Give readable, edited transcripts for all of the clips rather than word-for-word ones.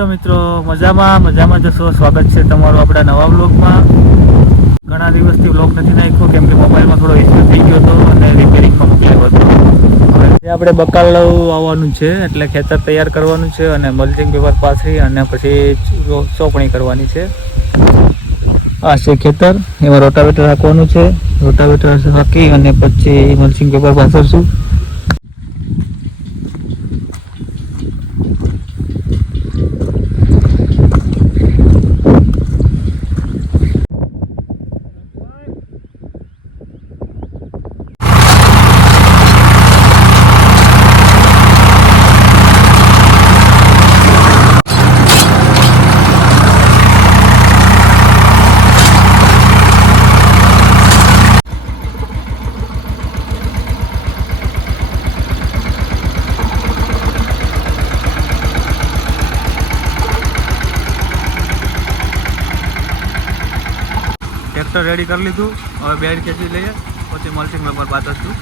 છો મિત્રો? મજામાં જશો. સ્વાગત છે તમારું આપણા નવા વ્લોગમાં. ઘણા દિવસથી વ્લોગ નથી નાખ્યો કેમ કે મોબાઈલમાં થોડો ઇસ્યુ થઈ ગયો હતો અને રિપેરિંગમાં મોકલ્યો હતો. હવે આપણે બકાલ આવવાનું છે એટલે ખેતર તૈયાર કરવાનું છે અને મલ્ચિંગ પેપર પાથરી અને પછી ચોપણી કરવાની છે. આ છે ખેતર, એમાં રોટાવેટર રાખવાનું છે. રોટાવેટર રાખી અને પછી મલ્ચિંગ પેપર પાથરશું. ટ્રેક્ટર રેડી કરી લીધું. હવે બેડ ખેંચી લઈએ પછી મલ્ચિંગ પેપર પાથરશું.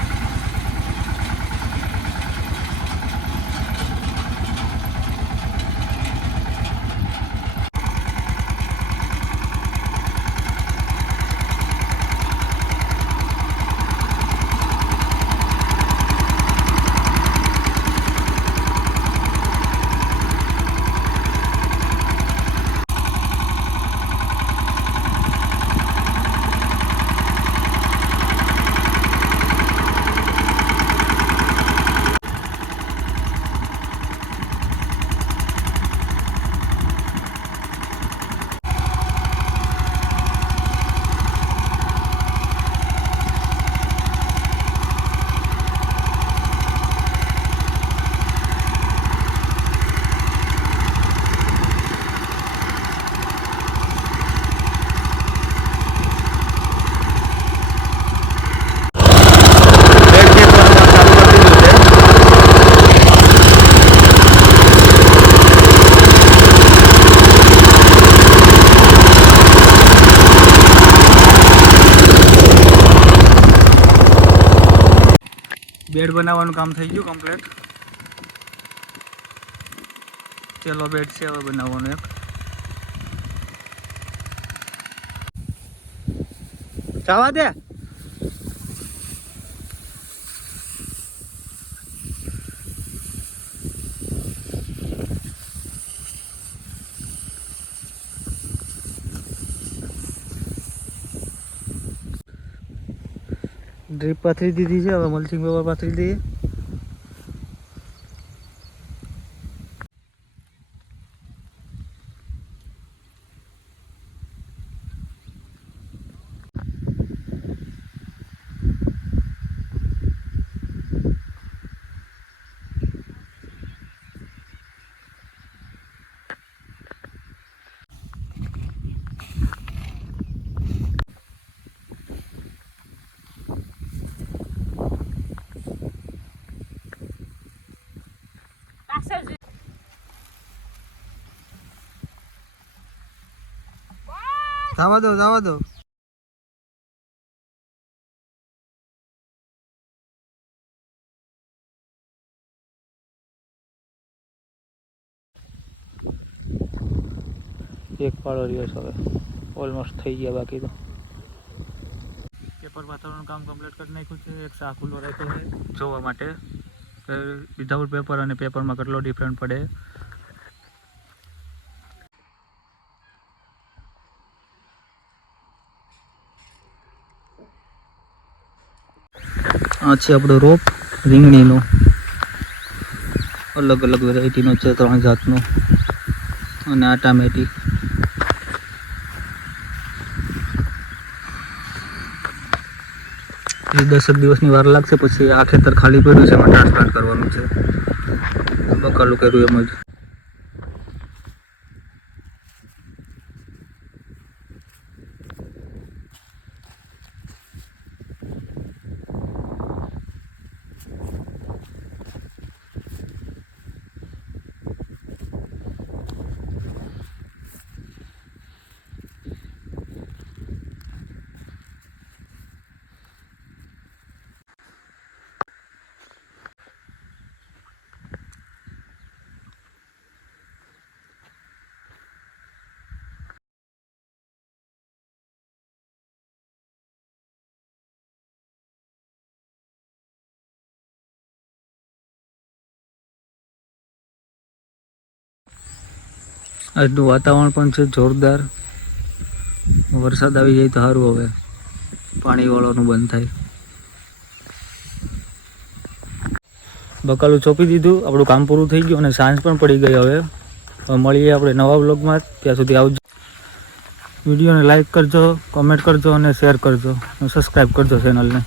બેડ બનાવવાનું કામ થઈ ગયું કમ્પ્લીટ. ચલો બેડ છે હવે બનાવવાનું એક. જવા દે. ડ્રીપ પાથરી દીધી છે, હવે મલ્ચિંગ પેપર પાથરી દઈએ. જવા દો. એક પાળો રહ્યો છે, હવે ઓલમોસ્ટ થઈ ગયા. બાકી તો પેપર પાથરવાનું કામ કમ્પ્લીટ કરી નાખ્યું છે. એક શાક ખુલ્લો રાખ્યો છે જોવા માટે કે વિધાઉટ પેપર અને પેપરમાં કેટલો ડિફરન્ટ પડે. આ છે આપણો રોપ રીંગણીનો. અલગ અલગ વેરાયટીનો છે, 3 જાતનો. અને આ ટામેટી. એ 10 દિવસની વાર લાગશે પછી આ ખેતર ખાલી પડ્યું છે, એમાં ટ્રાન્સપ્લાન્ટ કરવાનું છે. બકાલું કર્યું એમ જ. આજનું વાતાવરણ પણ છે જોરદાર. વરસાદ આવી જાય તો સારું, હવે પાણી વાળવાનું બંધ થાય. બકાલું ચોપી દીધું, આપણું કામ પૂરું થઈ ગયું અને સાંજ પણ પડી ગઈ. હવે મળીએ આપણે નવા વ્લોગમાં. ત્યાં સુધી આવજો. વિડીયોને લાઈક કરજો, કોમેન્ટ કરજો અને શેર કરજો અને સબસ્ક્રાઈબ કરજો ચેનલને.